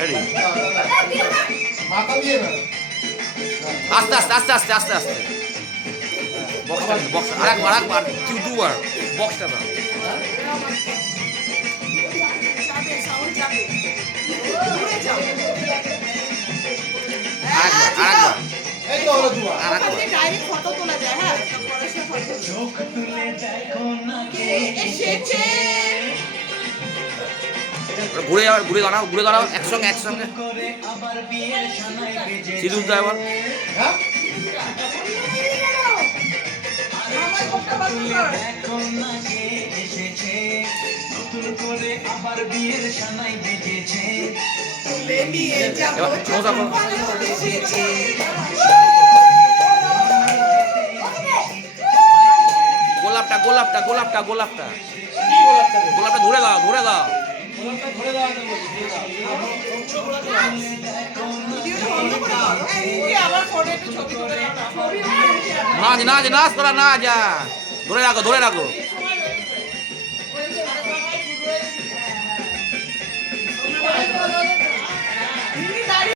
Ready. মাথা দিয়ে না। আস্তে আস্তে আস্তে আস্তে আস্তে আস্তে বক্সটা বক্স আরেকবার দুবার বক্সটা দাও। আরেকবার এই তো হলো দুয়া। আরেকবার ডাইরেক্ট ফটো তোলা যায়। হ্যাঁ, এসেছে। ঘুরে যাও, ঘুরে দাঁড়াও একসঙ্গে সিঁদুর দাও এবার। হ্যাঁ? আমার কোনটা বন্ধ কর। তুলে নিয়ে যাবো এবার সমস্যা করো। এসেছে। গোলাপটা গোলাপটা গোলাপটা গোলাপটা কি গোলাপটা দে? গোলাপটা ঘুরে দাও ঘুরে দাও। গোলাপটা ধরে দাও তো বলছি, ধরে দাও। ভিডিওটা বন্ধ করে দাও। এই আবার ফোনে একটু ছবি তুলে দাও না। ছবি নাচ নাচ নাচ তোরা না যা ধরে রাখো